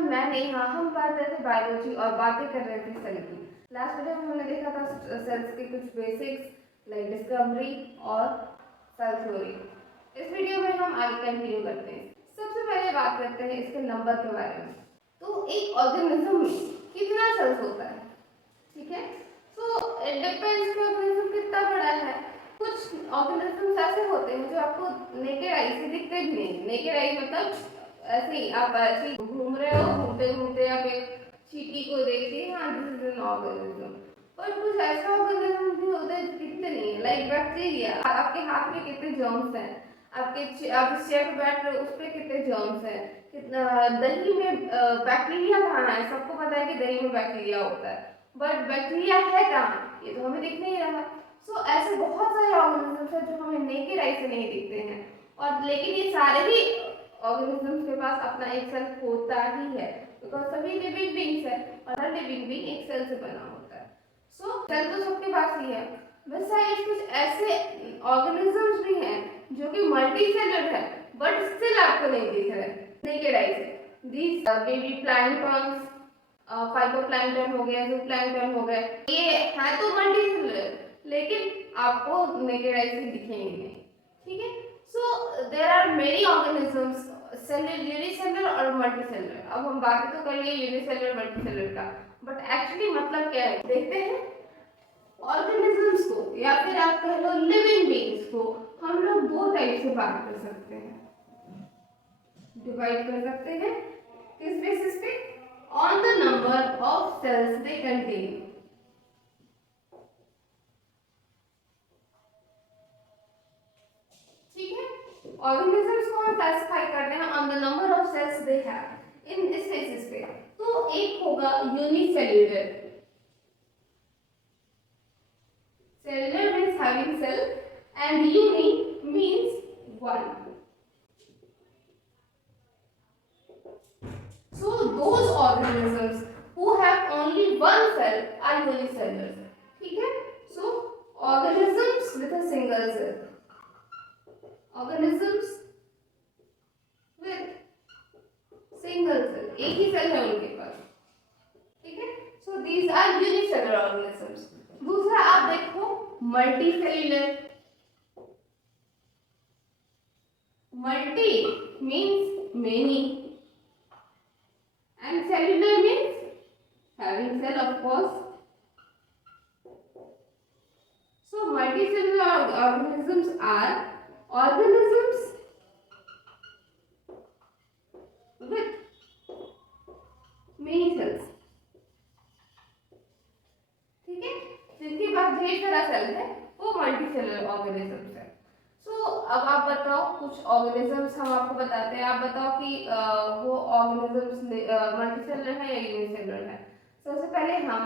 मैंने यहाँ हम पढ़ रहे थे बायोलॉजी और बातें कर रहे थे सेल की। लास्ट वीडियो में हमने देखा था सेल्स के कुछ बेसिक्स लाइक डिस्कवरी और सेल थ्योरी। इस वीडियो में हम आगे कंटिन्यू करते हैं। सबसे पहले बात करते हैं इसके नंबर के बारे में। तो एक ऑर्गेनिज्म में कितना सेल्स होता है, ठीक है। सो इट डिपेंड्स कि ऑर्गेनिज्म कितना बड़ा है। कुछ ऑर्गेनिज्म ऐसे होते हैं जो आपको नेकेड आई से दिखते भी नहीं। नेकेड आई मतलब ऐसे ही आप ऐसे घूम रहे हो, घूमते घूमते आप एक चींटी को देखते हैं, हाँ दिस इज एन ऑर्गेनिज्म। पर कुछ ऐसा ऑर्गेनिज्म भी होता है जो दिखते नहीं है, लाइक बैक्टीरिया। आपके हाथ में कितने जर्म्स हैं, आपके आप इस चेयर पे बैठ रहे हो उस पर कितने जर्म्स हैं, कितना दही में बैक्टीरिया कहाँ है। सबको पता है कि दही में बैक्टीरिया होता है, बट बैक्टीरिया है कहाँ ये तो हमें दिख नहीं रहा। सो ऐसे बहुत सारे ऑर्गेनिजम्स हैं जो हमें नेकेड आई से नहीं दिखते हैं, और लेकिन ये सारे ही ऑर्गेनिजम्स के पास अपना एक सेल होता ही है, बिकॉज सभी लिविंग बींग्स है और हर लिविंग बींग एक सेल से बना होता है। सो सेल तो सबके पास ही है। वैसे कुछ ऐसे ऑर्गेनिजम्स भी हैं जो कि मल्टी सेलर है, बट स्टिल आपको नहीं दिख रहे नेकेड आई से। दीज बेबी प्लैंक्टन्स, फाइटोप्लैंक्टन हो गया, जूप्लैंक्टन हो गए, ये है तो मल्टी सेलर लेकिन आपको नेकेड आई से दिखेंगे नहीं, ठीक है। So there are many organisms, cellular, unicellular और मल्टीसेलुलर। अब हम बातें तो कर लिए यूनिसेलुलर मल्टीसेलुलर का, बट एक्चुअली मतलब क्या है देखते हैं। ऑर्गेनिजम्स को या फिर आप कह लो लिविंग बीइंग्स को हम लोग दो टाइप से बात कर सकते हैं, डिवाइड कर सकते हैं। किस बेसिस पे? On the number of cells they contain. Organisms को हम क्लासिफाई कर रहे हैं on the number of cells they have in इस बेसिस पे। तो एक होगा unicellular, cellular means having cell and uni means one. So those organisms who have only one cell are unicellular, ठीक है। So organisms with a single cell, organisms with single cell, एक ही cell है उनके पास, ठीक है। So these are unicellular organisms. दूसरा आप देखो multicellular, multi means many and cellular means having cell, of course. So multicellular organisms are organisms with many cells, ठीक है। जिनके पास ढेर सारा सेल है वो मल्टीसेलुलर ऑर्गेनिजम्स है। सो अब आप बताओ कुछ ऑर्गेनिजम्स हम आपको बताते हैं, आप बताओ कि वो ऑर्गेनिजम्स मल्टीसेलुलर है या यूनिसेलुलर है। सबसे पहले हम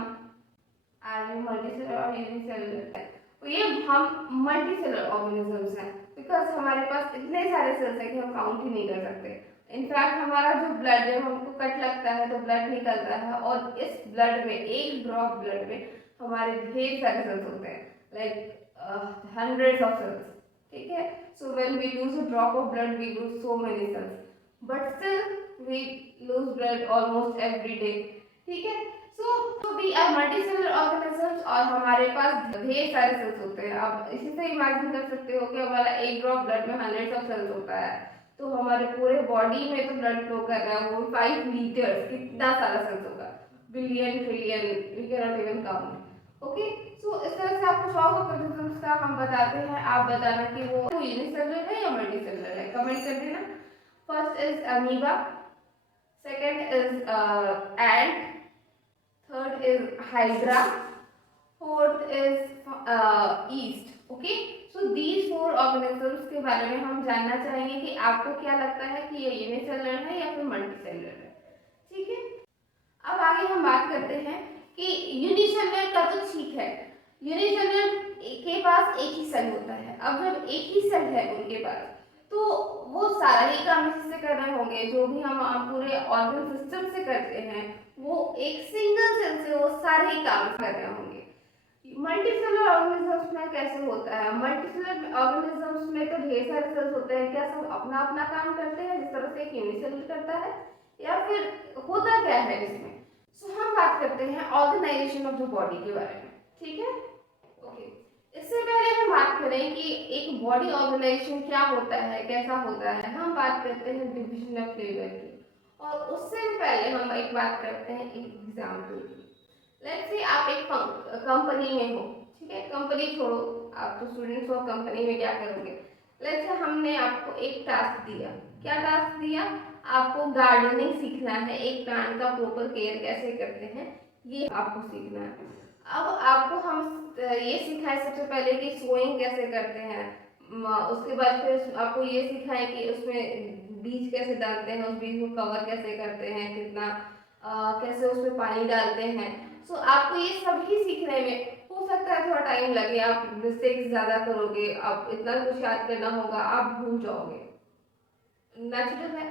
आज मल्टीसेलुलर और यूनिसेलुलर है, तो ये हम मल्टीसेलुलर ऑर्गेनिजम्स हैं बिकॉज हमारे पास इतने सारे सेल्स हैं कि हम काउंट ही नहीं कर सकते। इनफैक्ट हमारा जो ब्लड, जब हमको कट लगता है तो ब्लड निकलता है, और इस ब्लड में एक ड्रॉप ब्लड में हमारे ढेर सारे सेल्स होते हैं, लाइक हंड्रेड्स ऑफ सेल्स, ठीक है। So when we lose a drop of blood we lose so many cells, but still we lose blood almost every day, ठीक है। So we are multicellular organisms और हमारे पास ढेर सारे सेल्स होते हैं। आप इसी से इमेजिन कर सकते हो कि हमारा एक ड्रॉप ब्लड में हंड्रेड्स ऑफ सेल्स होता है, तो हमारे पूरे बॉडी में तो ब्लड फ्लो कर रहा है वो 5 लीटर, कितना सारा सेल्स होगा, billion trillion, we can not even count. Okay, so इस तरह से आपको 100 ऑर्गेनिजम्स का हम बताते हैं, आप बताना कि वो यूनिसेलुलर है या मल्टीसेलुलर है, कमेंट कर देना। First is amoeba, second is ant, third is hydra, fourth is yeast. Okay, so these 4 organisms के बारे में हम जानना चाहेंगे कि आपको क्या लगता है कि ये यूनिसेलुलर है या फिर मल्टीसेलुलर है, ठीक है। अब आगे हम बात करते हैं कि यूनिसेलुलर का तो ठीक है, यूनिसेलुलर के पास एक ही सेल होता है। अब जब एक ही सेल है उनके पास तो वो सारा ही काम इसी से कर रहे होंगे, जो भी हम पूरे ऑर्गन सिस्टम से करते हैं वो एक सिंगल सेल से वो सारे ही काम कर रहे होंगे। मल्टीसेलुलर ऑर्गेनिजम्स में कैसे होता है? मल्टीसेलुलर ऑर्गेनिजम्स में तो ढेर सारे सेल्स होते हैं, क्या सब अपना अपना काम करते हैं जिस तरह से एक यूनिसेलुलर करता है? या फिर होता क्या है इसमें। सो हम बात करते हैं ऑर्गेनाइजेशन ऑफ द बॉडी के बारे में, ठीक है। ओके, इससे पहले हम बात करें कि एक बॉडी ऑर्गेनाइजेशन क्या होता है, कैसा होता है, हम बात करते हैं डिविजन ऑफ लेबर की। और उससे पहले हम एक बात करते हैं एक एग्जाम्पल की। लेट्स से आप एक कंपनी में हो, ठीक है, कंपनी छोड़ो, आप तो स्टूडेंट्स हो, कंपनी में क्या करोगे। लेट्स से हमने आपको एक टास्क दिया, क्या टास्क दिया, आपको गार्डनिंग सीखना है, एक प्लांट का प्रॉपर केयर कैसे करते हैं ये आपको सीखना है। अब आपको हम ये सिखाएं सबसे पहले कि सोइंग कैसे करते हैं, उसके बाद फिर आपको ये सिखाएं कि उसमें बीज कैसे डालते हैं, उस बीज को कवर कैसे करते हैं, कितना कैसे उसमें पानी डालते हैं। सो आपको ये सभी सीखने में हो सकता है थोड़ा टाइम लगे, आप मिस्टेक्स ज़्यादा करोगे, आप इतना कुछ याद करना होगा, आप भूल जाओगे, नेचुरल है।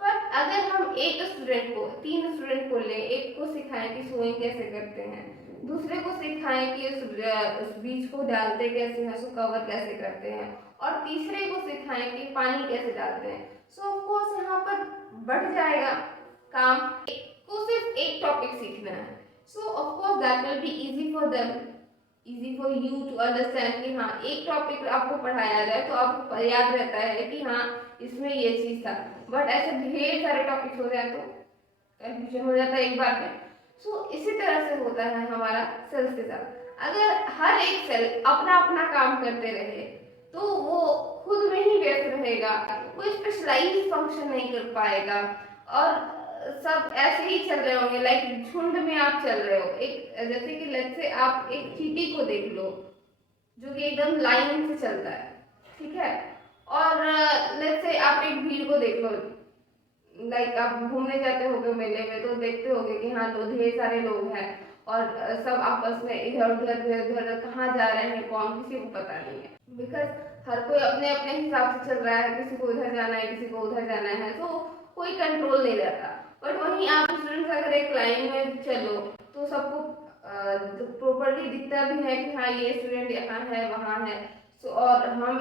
पर अगर हम एक स्टूडेंट को, 3 स्टूडेंट को ले, एक को सिखाएं कि सोइंग कैसे करते हैं, दूसरे को सिखाएं कि उस बीज को डालते कैसे हैं, उसको कवर कैसे करते हैं, और तीसरे को सिखाएं कि पानी कैसे डालते हैं। सो ऑफ कोर्स यहाँ पर बढ़ जाएगा काम, को सिर्फ एक टॉपिक सीखना है। So of course that will be easy for them, easy for you to understand कि हाँ एक टॉपिक आपको पढ़ाया जाए तो आपको याद रहता है कि हाँ इसमें ये चीज़ था। बट ऐसे ढेर सारे टॉपिक्स हो जाए तो कंफ्यूजन हो जाता है एक बार में। सो इसी तरह से होता है हमारा सेल्स के साथ। अगर हर एक सेल अपना अपना काम करते रहे तो वो खुद में ही व्यस्त रहेगा, कोई स्पेशलाइज फंक्शन नहीं कर पाएगा, और सब ऐसे ही चल रहे होंगे, लाइक झुंड में आप चल रहे हो। एक जैसे कि लेट्स से आप एक चींटी को देख लो जो कि एकदम लाइन से चलता है, ठीक है, और लेट्स से आप एक भीड़ को देख लो, लाइक आप घूमने जाते होगे मेले में तो देखते होगे कि हाँ तो ढेर सारे लोग हैं और सब आपस में इधर उधर कहाँ जा रहे हैं, कौन, किसी को पता नहीं है, बिकॉज हर कोई अपने अपने हिसाब से चल रहा है, किसी को इधर जाना है, किसी को उधर जाना है, तो कोई कंट्रोल नहीं रहता। बट वहीं आप स्टूडेंट्स अगर एक लाइन में चलो तो सबको प्रॉपरली दिखता भी है कि हाँ ये स्टूडेंट यहाँ है वहाँ है। सो और हम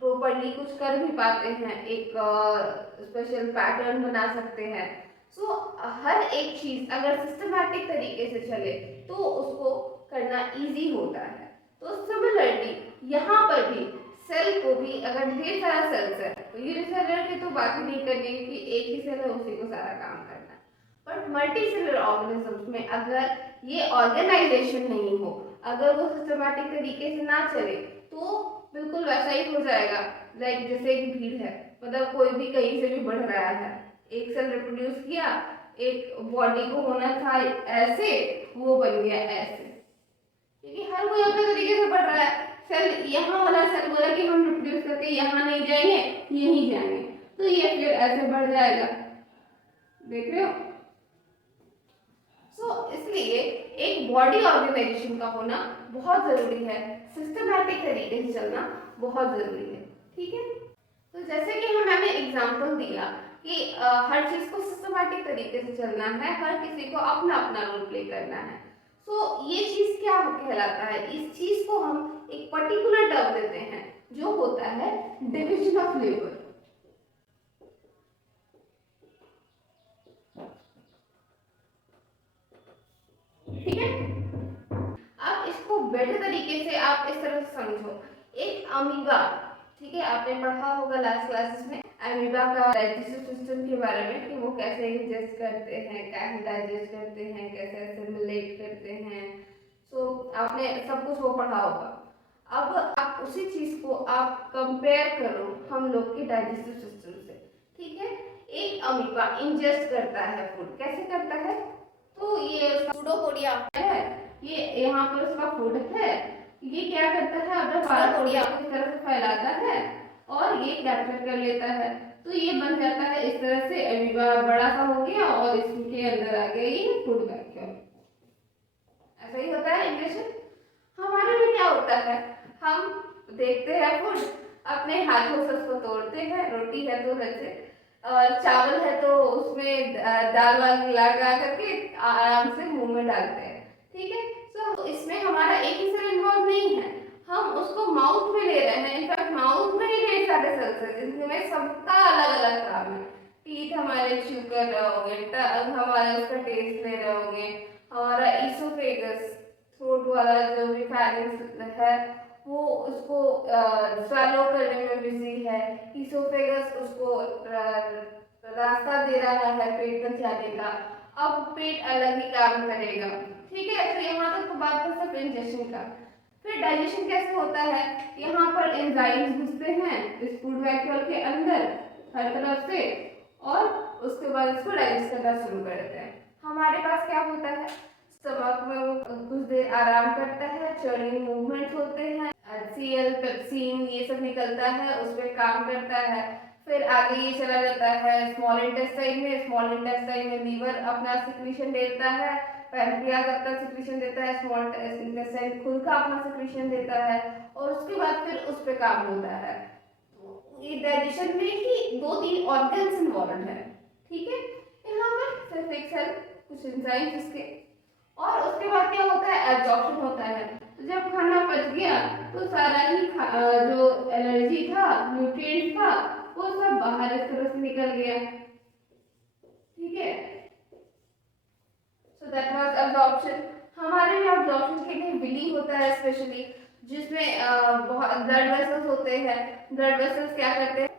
प्रॉपरली कुछ कर भी पाते हैं, एक स्पेशल पैटर्न बना सकते हैं। सो हर एक चीज अगर सिस्टमैटिक तरीके से चले तो उसको करना इजी होता है। तो सिमिलरली यहाँ पर भी सेल को भी अगर ढेर सारा सेल्स है तो यूनिसेलुलर की तो बात ही नहीं करनी कि एक ही सेल है उसी को सारा काम करना है। बट मल्टी सेलुलर ऑर्गेनिजम्स में अगर ये ऑर्गेनाइजेशन नहीं हो, अगर वो सिस्टमैटिक तरीके से ना चले तो बिल्कुल वैसा ही हो जाएगा। लाइक जैसे एक भीड़ है, मतलब कोई भी कहीं से भी बढ़ रहा है, एक सेल रिप्रोड्यूस किया, एक बॉडी को होना था ऐसे, वो बन गया ऐसे, क्योंकि हर कोई अपने तरीके से बढ़ रहा है। सेल यहाँ वाला सेल बोला कि हम रिप्रोड्यूस करके यहाँ नहीं जाएंगे, यहीं जाएंगे, तो ये फिर ऐसे बढ़ जाएगा, देख रहे हो। इसलिए एक बॉडी ऑर्गेनाइजेशन का होना बहुत जरूरी है, सिस्टमैटिक तरीके से चलना बहुत जरूरी है, ठीक है। तो जैसे कि मैंने एग्जांपल दिया कि हर चीज को सिस्टमैटिक तरीके से चलना है, हर किसी को अपना अपना रोल प्ले करना है। ये चीज क्या कहलाता है, इस चीज को हम एक पर्टिकुलर टर्म देते हैं जो होता है डिविजन ऑफ लेबर। ठीक है, अब इसको बेटर तरीके से आप इस तरह से समझो, एक अमीबा, ठीक है, आपने पढ़ा होगा लास्ट क्लासेस में अमीबा का डाइजेस्टिव सिस्टम के बारे में कि वो कैसे डाइजेस्ट करते हैं, कैसे डाइजेस्ट करते हैं, कैसे एसिमिलेट करते हैं। आपने सब कुछ वो पढ़ा होगा। अब आप उसी चीज को आप कंपेयर करो हम लोग के डाइजेस्टिव सिस्टम से, ठीक है। एक अमीबा इंजेस्ट करता है फूड, कैसे करता है, तो ये सूडोपोडिया है, ये यहाँ पर उसका फूड है, ये क्या करता है अपना पारापोडिया की तरह से फैलाता है और ये कैप्चर कर लेता है, तो ये बन जाता है इस तरह से अमीबा बड़ा सा हो गया और इसके अंदर आ गया ये फूड वैक्यूम। ऐसा ही होता है इंजेक्शन। हमारे में क्या होता है, हम देखते हैं फूड, अपने हाथों से उसको तोड़ते हैं, रोटी है तो वैसे और चावल है तो उसमें दाल वाल लगा करके आराम से मुंह में डालते हैं, ठीक है। तो इसमें हमारा एक ही सेल इन्वॉल्व नहीं है, हम उसको माउथ में ले रहे हैं, इनफैक्ट माउथ में ही ढेर सारे सेल्स हैं, इसमें सबका अलग अलग काम है, टीथ हमारे च्यू कर रहे होंगे, टंग हमारे उसका टेस्ट ले रहे होंगे, हमारा ईसोफेगस थ्रोट वाला जो भी फैरिंग्स है वो उसको स्वैलो करने में बिजी है, ईसोफेगस उसको रास्ता दे रहा है पेट तक जाने का। अब पेट अलग ही काम करेगा, ठीक है। तो यहाँ तक तो बात था सिर्फ इंजेक्शन का। फिर डाइजेशन कैसे होता है, यहाँ पर एंजाइम्स घुसते हैं इस फूड वैक्यूल के अंदर हर तरफ से, और उसके बाद इसको डाइजेस्ट करना शुरू कर देते हैं। हमारे पास क्या होता है, स्टमक में वो कुछ देर आराम करता है, चर्निंग मूवमेंट्स होते हैं, HCl पेप्सिन ये सब निकलता है, उस पर काम करता है। फिर आगे ये चला जाता है स्मॉल इंटेस्टाइन में, स्मॉल इंटेस्टाइन में लीवर अपना सिक्रीशन देता है, पैनक्रियाज अपना सिक्रीशन देता है, स्मॉल इंटेस्टाइन खुद का अपना सिक्रीशन देता है, और उसके बाद फिर उस पर काम होता है। तो ये डाइजेशन में ही 2-3 ऑर्गन्स इन्वॉल्व है, ठीक है। यहाँ पर सिर्फ एक सेल, कुछ एंजाइम्स इसके, और उसके बाद क्या होता है, एब्जॉर्प्शन होता है। तो जब खाना पच गया तो सारा ही जो एनर्जी था, न्यूट्रिएंट्स था, वो सब बाहर इस तरह से निकल गया, ठीक है। So that was absorption. हमारे में एब्जॉर्प्शन के लिए विली होता है स्पेशली, जिसमें बहुत ब्लड वेसल्स होते हैं। ब्लड वेसल्स क्या करते हैं,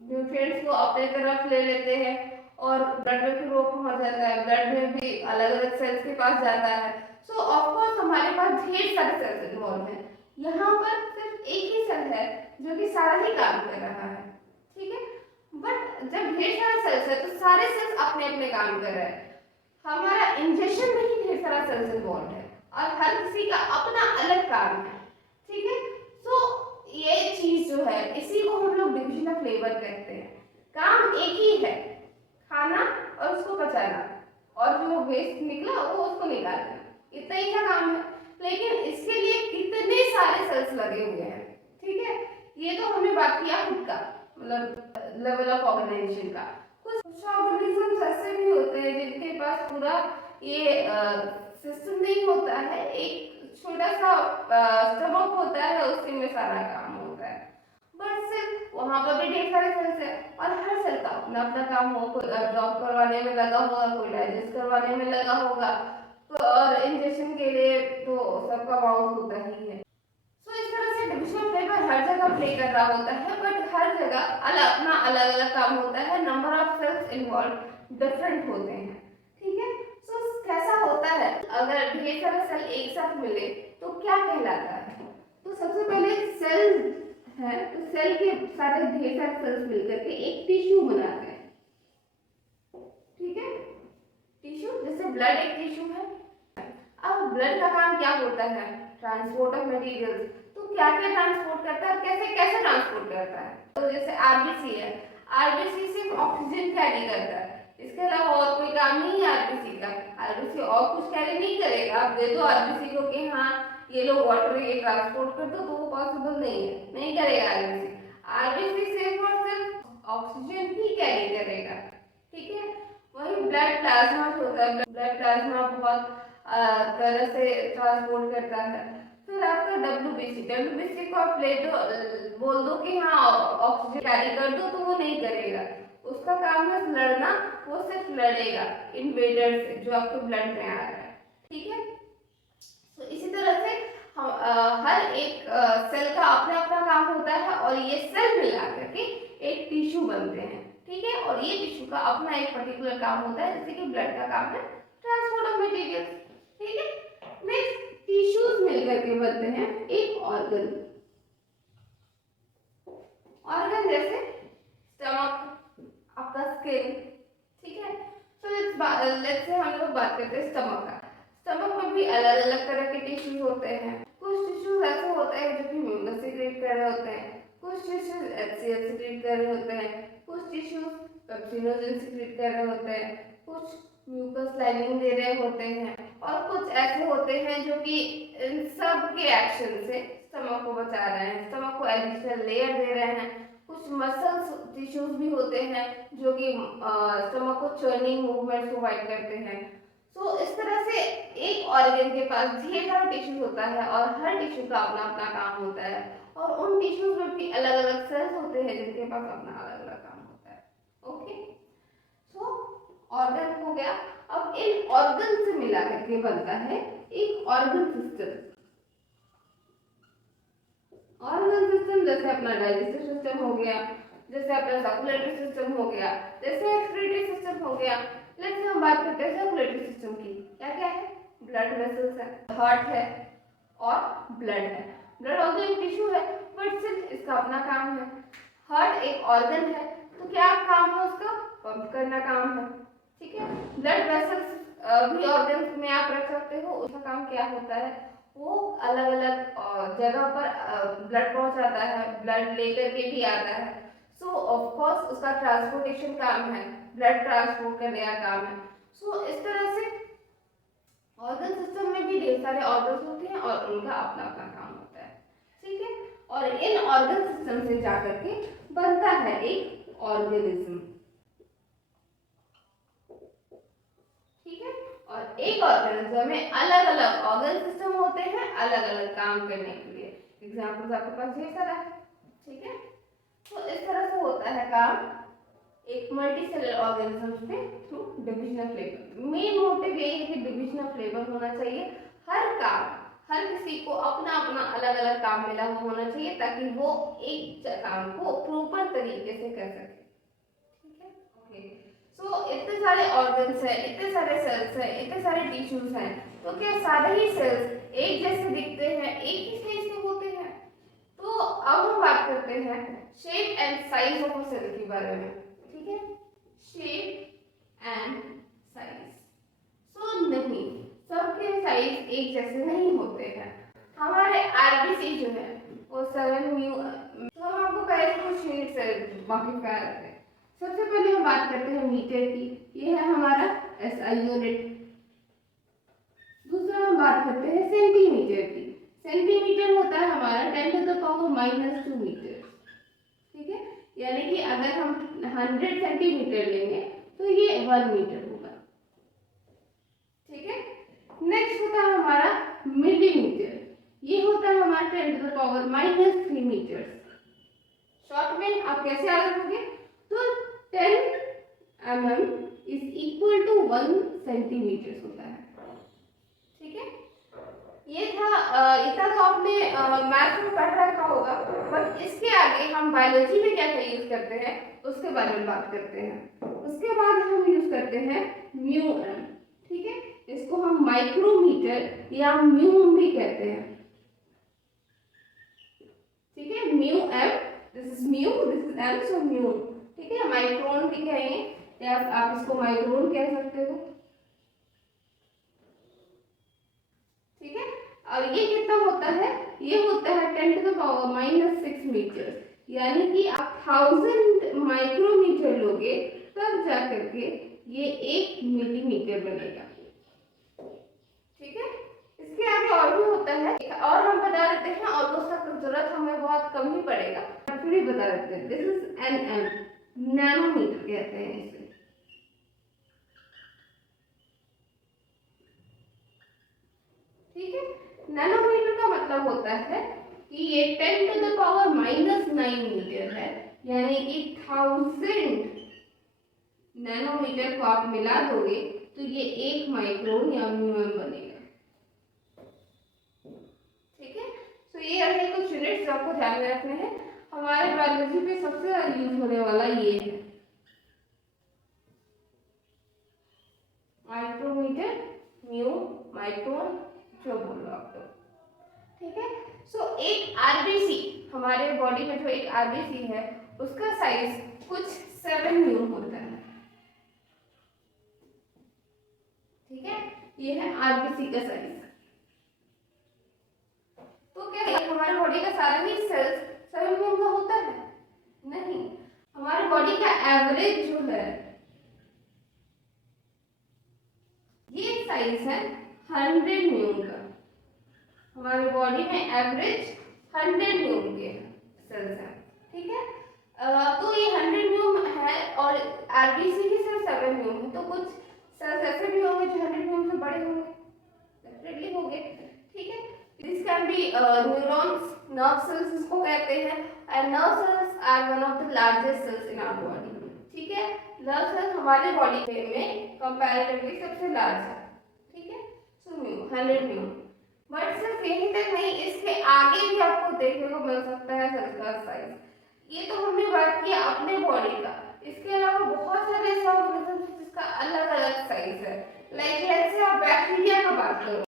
न्यूट्रिएंट्स को अपने तरफ ले लेते हैं, और ब्लड में फिर वो पहुंच जाता है, ब्लड में भी अलग अलग सेल्स के पास जाता है। सो ऑफ कोर्स हमारे पास ढेर सारे सेल्स इन्वॉल्व हैं, यहाँ पर सिर्फ एक ही सेल है जो कि सारा ही काम कर रहा है, ठीक है। बट जब ढेर सारे सेल्स है तो सारे सेल्स अपने अपने काम कर रहे हैं। हमारा इंजेक्शन में ही ढेर सारा सेल्स इन्वॉल्व है, और हर किसी का अपना अलग काम है, ठीक है। सो ये चीज जो है, इसी को हम लोग डिवीजन ऑफ लेबर कहते हैं। काम एक ही है, खाना और उसको पचाना, और जो वेस्ट निकला वो उसको निकालना, इतना ही का काम है। लेकिन इसके लिए कितने सारे सेल्स लगे हुए हैं, ठीक है। ये तो हमने बात किया खुद का, मतलब लेवल ऑफ ऑर्गेनाइजेशन का। कुछ ऑर्गेनिजम्स ऐसे भी होते हैं जिनके पास पूरा ये सिस्टम नहीं होता है, एक छोटा सा स्टमक होता है, उसी में सारा काम होता है। बट सिर्फ वहाँ पर भी ढेर सारे सेल्स है, और हर सेल का अपना अपना काम हो, कोई एब्जॉर्ब करवाने में लगा होगा, कोई डाइजेस्ट करवाने में लगा होगा, तो और इंजेक्शन के लिए तो सबका माउथ होता ही है। सो इस तरह से डिविजन ऑफ लेबर हर जगह प्ले कर रहा होता है, बट हर जगह अलग अपना अलग अलग काम होता है, number of cells involve different होते हैं, ठीक है। सो कैसा होता है, अगर ढेर सारे सेल एक साथ मिले तो क्या कहलाता है। तो सबसे पहले सेल है, तो सेल के सारे ढेर सारे सेल्स मिलकर के एक टिश्यू बनाते हैं, ठीक है। टिश्यू जैसे ब्लड एक टिश्यू है। अब ब्लड का काम क्या होता है, ट्रांसपोर्ट ऑफ मटेरियल्स। तो क्या क्या ट्रांसपोर्ट करता है, कैसे कैसे ट्रांसपोर्ट करता है। तो जैसे आरबीसी है, आरबीसी सिर्फ ऑक्सीजन कैरी करता है, इसके अलावा और कोई काम नहीं है आरबीसी का। आरबीसी और कुछ कैरी नहीं करेगा। आप दे दो आरबीसी को कि हाँ ये लो वाटर ये ट्रांसपोर्ट कर दो, तो वो पॉसिबल नहीं है, नहीं करेगा आरबीसी। आरबीसी सिर्फ और सिर्फ ऑक्सीजन ही कैरी करेगा, ठीक है। वही ब्लड प्लाज्मा होता है, ब्लड प्लाज्मा बहुत तरह से ट्रांसपोर्ट करता है। फिर आपका डब्ल्यूबीसी, डब्ल्यूबीसी को आप ले दो, बोल दो कि हाँ ऑक्सीजन कैरी कर दो, तो वो नहीं करेगा, उसका काम है लड़ना, वो सिर्फ लड़ेगा इन्वेडर से जो आपके ब्लड में आ रहा है, ठीक है। तो इसी तरह से हम हर एक सेल का अपना अपना काम होता है, और ये सेल मिला करके एक टिश्यू बनते हैं, ठीक है। और ये टिश्यू का अपना एक पर्टिकुलर काम होता है, जैसे कि ब्लड का काम है ट्रांसपोर्ट ऑफ मटेरियल, ठीक है। नेक्स्ट टिश्यूज मिलकर के बनते हैं एक ऑर्गन। ऑर्गन जैसे स्टमक, आपका स्किन, ठीक है। तो लेट्स से हम लोग बात करते हैं स्टमक का। स्टमक में भी अलग अलग तरह के टिश्यूज होते हैं। कुछ टिश्यूज ऐसे होते हैं जो कि म्यूकस सीक्रेट कर रहे होते हैं, कुछ टिश्यूज HCl सीक्रेट कर रहे होते हैं, कुछ टिश्यूज पेप्सिनोजेन सीक्रेट कर रहे होते हैं, कुछ म्यूकस लाइनिंग दे रहे होते हैं, और कुछ ऐसे होते हैं जो कि इन सब के एक्शन से स्टमक को बचा रहे हैं, स्टमक को एडिशनल लेयर दे रहे हैं। कुछ मसल्स टिश्यूज भी होते हैं जो कि स्टमक को चर्निंग मूवमेंट प्रोवाइड करते हैं। सो इस तरह से एक ऑर्गन के पास ढेर सारा टिश्यूज होता है, और हर टिश्यू का अपना अपना काम होता है, और उन टिश्यूज में भी अलग अलग सेल्स होते हैं जिनके पास अपना अलग अलग काम होता है। ओके, सो ऑर्गन हो गया। अब इन ऑर्गन से मिला करके बनता है एक ऑर्गन सिस्टम। ऑर्गन सिस्टम जैसे अपना डाइजेस्टिव सिस्टम हो गया, जैसे अपना सर्कुलेटरी सिस्टम हो गया, जैसे एक्सक्रीटरी सिस्टम हो गया। लेट्स हम बात करते हैं सर्कुलेटरी सिस्टम की। क्या क्या है? ब्लड वेसल्स है, हार्ट है और ब्लड है। ब्लड ऑल्सो एक टिश्यू है बट सिर्फ इसका अपना काम है। हार्ट एक ऑर्गन है तो क्या काम है उसका? पंप करना काम है। ठीक है, ब्लड वेसल्स भी ऑर्गन में आप रख सकते हो। उसका काम क्या होता है? वो अलग अलग जगह पर ब्लड पहुंचाता है, ब्लड लेकर के भी आता है। सो ऑफ कोर्स उसका ट्रांसपोर्टेशन काम है, ब्लड ट्रांसपोर्ट करने का काम है। सो इस तरह से ऑर्गन सिस्टम में भी ढेर सारे ऑर्गन्स होते हैं और उनका अपना अपना काम होता है। ठीक है, और इन ऑर्गन सिस्टम से जाकर के बनता है एक ऑर्गेनिज्म। ठीक है, और एक ऑर्गेनिज्म में अलग अलग ऑर्गन सिस्टम होते हैं अलग अलग काम करने के लिए। एग्जाम्पल्स आपके पास ढेर सारा है। ठीक है, तो इस तरह से होता है काम एक मल्टी सेलुलर ऑर्गेनिजम्स में through division of labour. Main motive यही है कि डिवीजन ऑफ लेबर होना चाहिए। हर किसी को अपना अपना अलग अलग काम मिला हुआ होना चाहिए ताकि वो एक काम को प्रॉपर तरीके से कर सके। ठीक है, ओके। सो इतने सारे ऑर्गन्स हैं, इतने सारे सेल्स हैं, इतने सारे टिश्यूज हैं, तो क्या सारे ही सेल्स एक जैसे दिखते हैं, एक ही साइज के होते हैं? तो अब हम बात करते हैं shape and size of a cell के बारे में। ठीक है, शेप एंड साइज। सो नहीं, सबके साइज एक जैसे नहीं होते हैं। हमारे आरबीसी जो है वो 7 म्यू, तो हम आपको पहले कुछ यूनिट से वाकिफ करा रखते हैं। सबसे पहले हम बात करते हैं मीटर की, ये है हमारा एसआई यूनिट। दूसरा हम बात करते हैं सेंटीमीटर की। सेंटीमीटर होता है हमारा 10⁻⁻² मीटर। ठीक है, यानी कि अगर हम 100 सेंटीमीटर लेंगे तो ये 1 मीटर होगा। ठीक है, नेक्स्ट होता है हमारा मिलीमीटर। ये होता है हमारा 10⁻³ मीटर। शॉर्ट में आप कैसे याद रखोगे? तो 10 mm is equal to 1 centimetre होता है। ठीक है, ये था इतना तो आपने मैथ में पढ़ रखा होगा, बट इसके आगे हम बायोलॉजी में क्या क्या यूज करते हैं उसके बारे में बात करते हैं। उसके बाद हम यूज करते हैं म्यू एम। ठीक है, इसको हम माइक्रोमीटर या म्यू भी कहते हैं। ठीक है, mu M, this is mu, this is M, so mu. ठीक है, माइक्रोन भी कहेंगे या आप इसको माइक्रोन कह सकते हो। ठीक है, और ये कितना होता है? ये होता है 10⁻⁻6 मीटर, यानी कि आप 1000 माइक्रोमीटर लोगे तब जाकर के ये 1 मिलीमीटर बनेगा। ठीक है, इसके आगे और भी होता है और हम बता देते हैं, और उसका जरूरत हमें बहुत कम ही पड़ेगा, फिर भी बता देते हैं। दिस इज एनएम, नैनोमीटर कहते हैं इसे। ठीक है, नैनोमीटर का मतलब होता है कि ये 10⁻⁻9 मीटर है, यानी कि 1000 नैनोमीटर को आप मिला दोगे तो ये 1 माइक्रोन या म्यूएम बनेगा। ठीक है, तो ये रहे कुछ यूनिट्स आपको ध्यान में रखने हैं। हमारे बायोलॉजी में सबसे ज्यादा यूज होने वाला ये है माइक्रोमीटर, म्यू, माइक्रोन, जो बोलो आप लोग। ठीक है, सो एक आरबीसी, हमारे बॉडी में जो एक आरबीसी है उसका साइज कुछ 7 म्यू होता है। ठीक है, ये है आरबीसी का साइज। तो क्या है, हमारे बॉडी का सारा ही सेल्स 7 म्यू का होता है? नहीं, हमारे बॉडी का एवरेज जो है ये साइज है 100 म्यू का। हमारी बॉडी में एवरेज 100 म्यू के सेल्स हैं। ठीक है, तो ये 100 म्यू है और आरबीसी की सिर्फ 7 म्यू है, तो कुछ सेल्स ऐसे भी होंगे जो 100 म्यू से बड़े होंगे, डेफिनेटली होंगे। ठीक है, this can be neurons, nerve cells इसको कहते हैं, and nerve cells are one of the largest cells in our body. ठीक है, लव सेल हमारे बॉडी में कंपैरेटिवली सबसे लार्ज है, ठीक है, सो म्यू 100 म्यू। बट सिर्फ यही तक नहीं, इसके आगे भी आपको देखने को मिल सकता है सेल का साइज। ये तो हमने बात किया अपने बॉडी का, इसके अलावा बहुत सारे ऐसे ऑर्गेनिज्म जिसका अलग अलग साइज है। लाइक लेट्स से आप बैक्टीरिया का बात करो,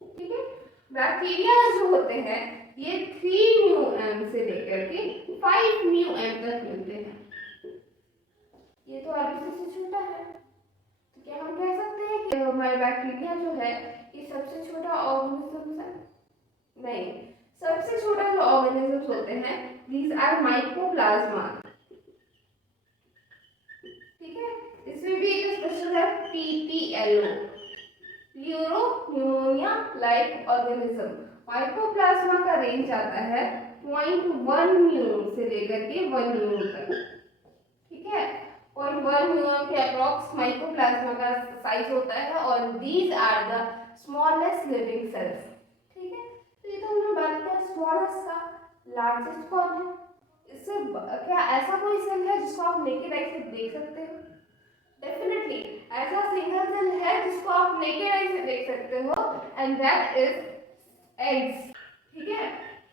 ठीक है, बैक्टीरिया जो होते हैं ये 3 म्यू एम से लेकर के 5 म्यू एम तक मिलते हैं। ये तो आरबीसी से छोटा है, तो क्या हम कह सकते हैं कि हमारे बैक्टीरिया जो है ये सबसे छोटा ऑर्गेनिज्म है? नहीं, सबसे छोटा जो ऑर्गेनिजम्स होते हैं दीज आर माइकोप्लाज्मा, ठीक है, इसमें भी एक स्पेशल है PPLO, pleuro pneumonia like organism. Mycoplasma का रेंज आता है 0.1 म्यून से लेकर के 1 म्यून तक, ठीक है, 0.1 म्यून के अप्रॉक्स माइकोप्लाज्मा का साइज होता है और these are the smallest living cells, ठीक है। तो ये तो हमने बात किया स्मॉलेस्ट का, लार्जेस्ट कौन है? इससे क्या ऐसा कोई सेल है जिसको आप नेकेड आई से देख सकते हो? डेफिनेटली ऐसा सिंगल सेल है जिसको आप नेकेड आई से देख सकते हो, एंड दैट इज एग्स, ठीक है,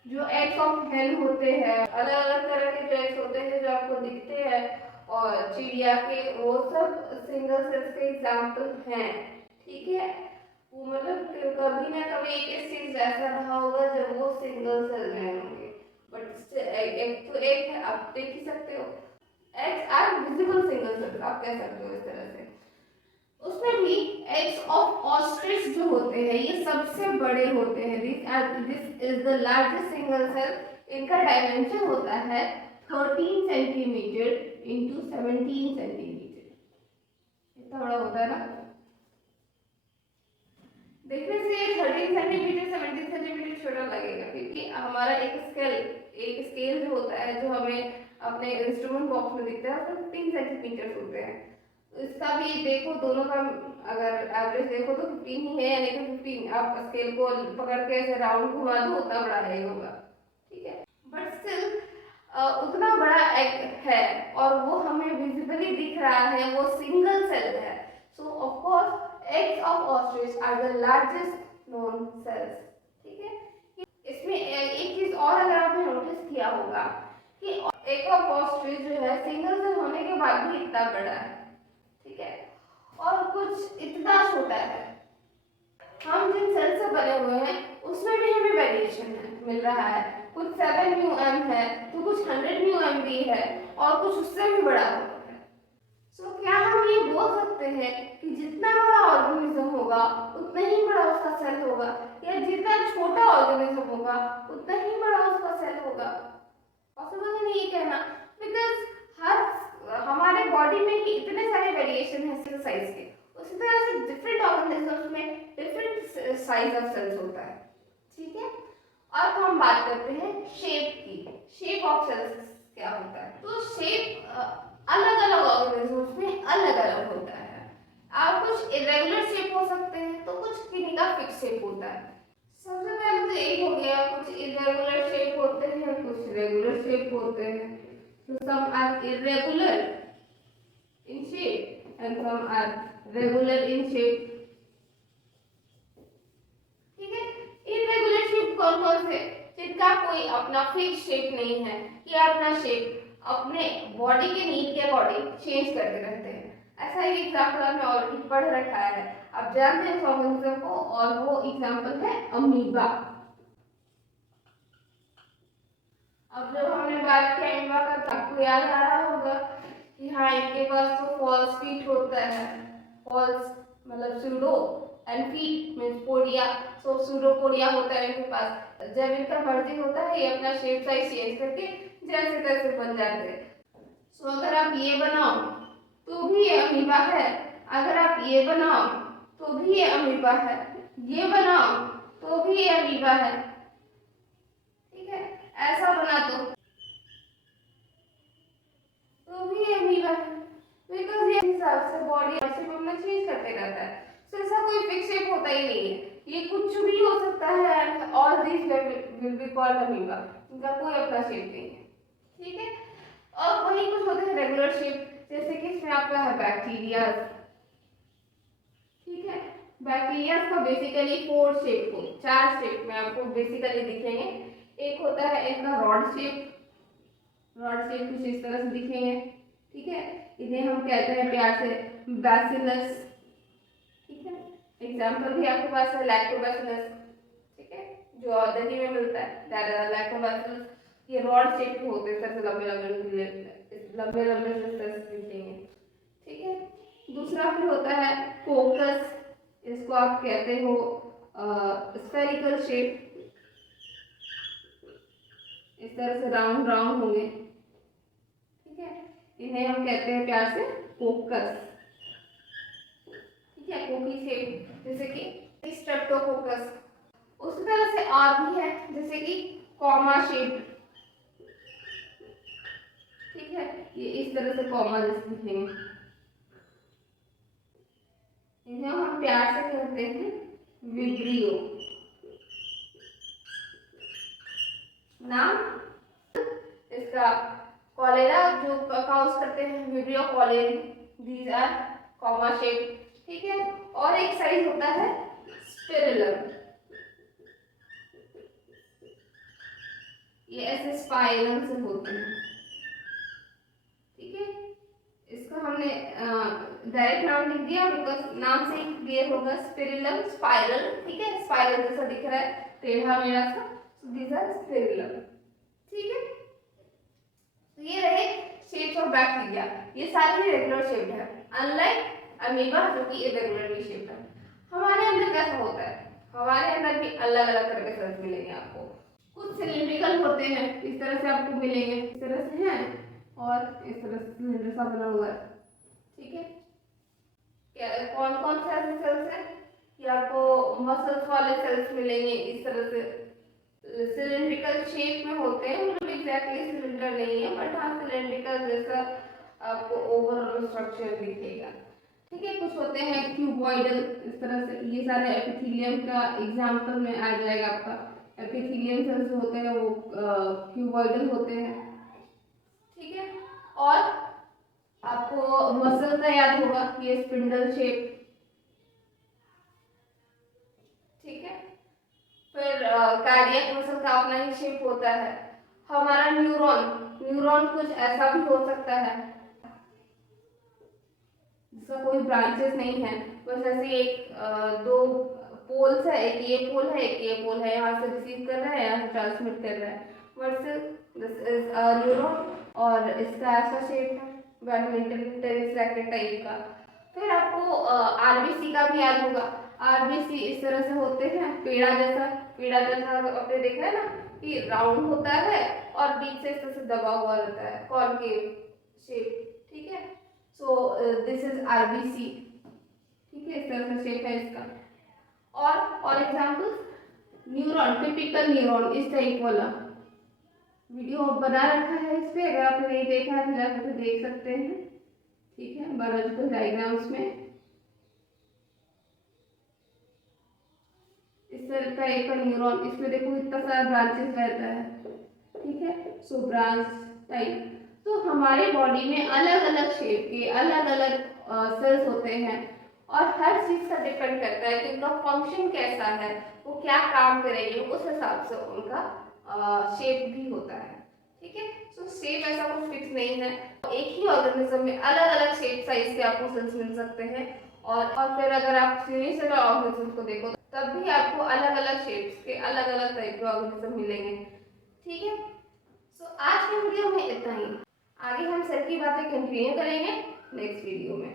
जो एग्स ऑफ हेन होते हैं, अलग अलग तरह के जो एग्स होते हैं जो आपको दिखते हैं और चिड़िया के, वो सब सिंगल सेल्स के एग्जाम्पल हैं, ठीक है। वो मतलब कभी ना कभी एक चीज ऐसा रहा होगा जब वो सिंगल सेल में होंगे, बट एक तो एक है, आप देख ही सकते हो, eggs are visible single cell, आप कह सकते हो इस तरह से। उसमें भी एग्स ऑफ ऑस्ट्रिच जो होते हैं ये सबसे बड़े होते हैं, this is the largest single cell. इनका डायमेंशन होता है 13 सेंटीमीटर इंटू 17 सेंटीमीटर, इतना बड़ा होता है ना। देखने से 13 सेंटीमीटर 17 सेंटीमीटर छोटा लगेगा, क्योंकि हमारा एक स्केल जो होता है जो हमें अपने इंस्ट्रूमेंट बॉक्स में दिखता है 15 सेंटीमीटर होते हैं। इसका भी देखो, दोनों का अगर एवरेज देखो तो 15 ही है, यानी कि 15 आप स्केल को पकड़ के ऐसे राउंड घुमा दो उतना बड़ा है होगा, ठीक है, बट स्टिल उतना बड़ा एग है और वो हमें विजिबली दिख रहा है, वो सिंगल सेल है। So of course eggs of ostrich are the largest known cells, ठीक है। इसमें एक चीज और अगर आपने नोटिस किया होगा कि egg of ostrich जो है सिंगल सेल होने के बाद भी इतना बड़ा है, ठीक है, और कुछ इतना छोटा है। हम जिन सेल से बने हुए हैं उसमें भी हमें वेरिएशन है मिल रहा है, कुछ 7 म्यू एम है तो कुछ 100 म्यू एम भी है और कुछ उससे भी बड़ा है। सो क्या हम ये बोल सकते हैं कि जितना बड़ा ऑर्गेनिज्म होगा उतना ही बड़ा उसका सेल होगा, या जितना छोटा ऑर्गेनिज्म होगा उतना ही बड़ा उसका सेल होगा? पॉसिबल नहीं ये कहना, बिकॉज हर हमारे बॉडी में ही इतने सारे वेरिएशन है सेल साइज के, उसी तरह से डिफरेंट ऑर्गेनिजम्स में डिफरेंट साइज ऑफ सेल्स होता है, ठीक है। और तो हम बात करते हैं शेप की, शेप ऑफ सेल्स क्या होता है। तो शेप अलग अलग ऑर्गेनिजम्स में अलग अलग होता है। आप कुछ इरेगुलर शेप हो सकते हैं तो कुछ किन्हीं का फिक्स शेप होता है। सबसे पहले तो यही हो गया, कुछ इरेगुलर शेप होते हैं कुछ रेगुलर शेप होते हैं। So some are irregular in shape and some are regular in shape, ठीक है। इरेगुलर शेप कौन कौन से? जिनका कोई अपना फिक्स शेप नहीं है, या अपना शेप अपने बॉडी के नीड के अकॉर्डिंग चेंज करते रहते हैं। ऐसा एक एग्जांपल आपने ऑलरेडी पढ़ रखा है, आप जानते हैं ऑर्गेनिज्म को, और वो एग्जांपल है अमीबा। अब जब हमने बात की अमीबा का तो आपको याद आ रहा होगा कि हाँ इनके पास तो फॉल्स फीट होता है, फॉल्स मतलब pseudo and feet means podia, so pseudopodia होता है इनके पास। जब इनका मर्जी होता है ये अपना शेप साइज चेंज करके जैसे तैसे बन जाते हैं। सो अगर आप ये बनाओ तो भी ये अमीबा है, अगर आप ये बनाओ तो भी ये अमीबा है, ये बनाओ तो भी ये अमीबा है, ठीक है। ऐसा बना तो भी ये अमीबा है, बिकॉज ये हिसाब से बॉडी शेप अपना चेंज करते रहता है। तो ऐसा कोई फिक्स शेप होता ही नहीं है, ये कुछ भी हो सकता है, all this will be called amoeba. इनका कोई अपना शेप नहीं है, ठीक है। और वही कुछ होते हैं रेगुलर शेप, जैसे कि इसमें आपका है बैक्टीरिया, ठीक है। बैक्टीरिया का बेसिकली 4 शेप को 4 शेप में आपको बेसिकली दिखेंगे। एक होता है इनका रॉड शेप कुछ इस तरह से दिखेंगे, ठीक है। इन्हें हम कहते हैं प्यार से बैसिलस, ठीक है। एग्जाम्पल भी आपके पास है लैक्टोबैसिलस, ठीक है, जो दही में मिलता है लैक्टोबैसिलस। ये रॉड शेप के होते हैं, तरह से लंबे लंबे दिखेंगे, ठीक है। दूसरा फिर होता है कोकस, इसको आप कहते हो स्फेरिकल शेप, इस तरह से राउंड राउंड होंगे, ठीक है। इन्हें हम कहते हैं प्यार से कोकस, ठीक है, कोकी शेप, जैसे कि स्ट्रेप्टोकोकस। उसी तरह से और भी है, जैसे कि कॉमा शेप, ठीक है, ये इस तरह से कॉमा जैसे दिखेंगे। इन्हें हम प्यार से कहते हैं विब्रियो। नाम इसका कॉलेरा जो काउज करते हैं, vibrio cholerae, these R comma shape, ठीक है। और एक साइज होता है स्पिरुलम, ये ऐसे स्पाइरल से होते हैं, ठीक है। इसका हमने डायरेक्ट नाम लिख दिया बिकॉज नाम से ही क्लियर होगा, स्पिरुलम स्पाइरल, ठीक है। स्पाइरल जैसा दिख रहा है टेढ़ा मेढ़ा सा, दीज आर स्पिरुलम, ठीक है। तो ये रहे शेप्स ऑफ बैक्टीरिया, ये सारे रेगुलर शेप्ड है, अनलाइक अमीबा जो कि इरेगुलरली शेप्ड है। हमारे अंदर कैसा होता है, हमारे अंदर भी अलग अलग तरह के सेल्स मिलेंगे आपको। कुछ सिलिंड्रिकल होते हैं, इस तरह से आपको मिलेंगे, इस तरह से हैं और इस तरह से सिलेंडर सा बना हुआ है, ठीक है। क्या कौन कौन से ऐसे सेल्स हैं, ये आपको मसल्स वाले सेल्स मिलेंगे, इस तरह से सिलिंड्रिकल शेप में होते हैं, मतलब एग्जैक्टली सिलेंडर नहीं है बट हाँ सिलिंड्रिकल जैसा आपको ओवरऑल स्ट्रक्चर दिखेगा, ठीक है। कुछ होते हैं क्यूबॉइडल, इस तरह से, ये सारे एपिथेलियम का एग्जांपल में आ जाएगा आपका। एपिथेलियम सेल्स जो होते हैं वो क्यूबॉइडल होते हैं, ठीक है। और आपको मसल का याद होगा, ये स्पिंडल शेप, ठीक है। फिर कार्डियक मसल का अपना ही शेप होता है। हमारा न्यूरॉन कुछ ऐसा भी हो सकता है जिसका कोई ब्रांचेस नहीं है, बस ऐसे एक दो पोल्स है, एक ये पोल है एक ये पोल है, यहाँ से रिसीव कर रहा है यहाँ से ट्रांसमिट कर रहा है, दिस इज न्यूरॉन। और इसका ऐसा शेप है बैडमिंटन टेनिस रैकेट टाइप का। फिर आपको आरबीसी का भी याद होगा, आरबीसी इस तरह से होते हैं पेड़ा जैसा आपने देखा है ना कि राउंड होता है और बीच से इस तरह से दबा हुआ रहता है, कॉनकेव शेप, ठीक है। सो दिस इज आरबीसी, ठीक है, इस तरह से शेप है इसका। और एग्जांपल्स, न्यूरॉन, टिपिकल न्यूरॉन इस टाइप वाला, वीडियो बना रखा है इस पे, अगर आपने नहीं देखा है तो जाकर देख सकते हैं, ठीक है, बायोलॉजिकल डायग्राम्स में। इस तरह का एक न्यूरॉन, इसमें देखो इतना सारा ब्रांचेस रहता है, ठीक है, सो ब्रांच टाइप। तो हमारे बॉडी में अलग अलग शेप के अलग अलग सेल्स होते हैं और हर चीज का डिपेंड करता है कि उनका फंक्शन कैसा है, वो क्या काम करेंगे, उस हिसाब से उनका शेप भी होता है, ठीक है। सो शेप ऐसा कुछ फिक्स नहीं है, एक ही ऑर्गेनिज्म में अलग अलग शेप साइज के आपको सेल्स मिल सकते हैं। और फिर अगर आप यूनिसेलुलर ऑर्गेनिज्म को देखो तब भी आपको अलग अलग शेप्स के अलग अलग टाइप के ऑर्गेनिज्म मिलेंगे, ठीक है। सो आज के वीडियो में इतना ही, आगे हम सेल की बातें कंटिन्यू करेंगे नेक्स्ट वीडियो में।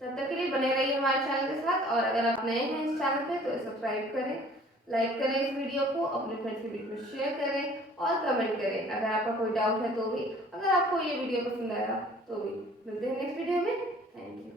तब तक के लिए बने रहिए हमारे चैनल के साथ, और अगर आप नए हैं इस चैनल पे तो सब्सक्राइब करें, लाइक करें इस वीडियो को, अपने फ्रेंड्स के बीच में शेयर करें और कमेंट करें अगर आपका कोई डाउट है तो भी। अगर आपको ये वीडियो पसंद आया तो भी। मिलते हैं नेक्स्ट वीडियो में, थैंक यू।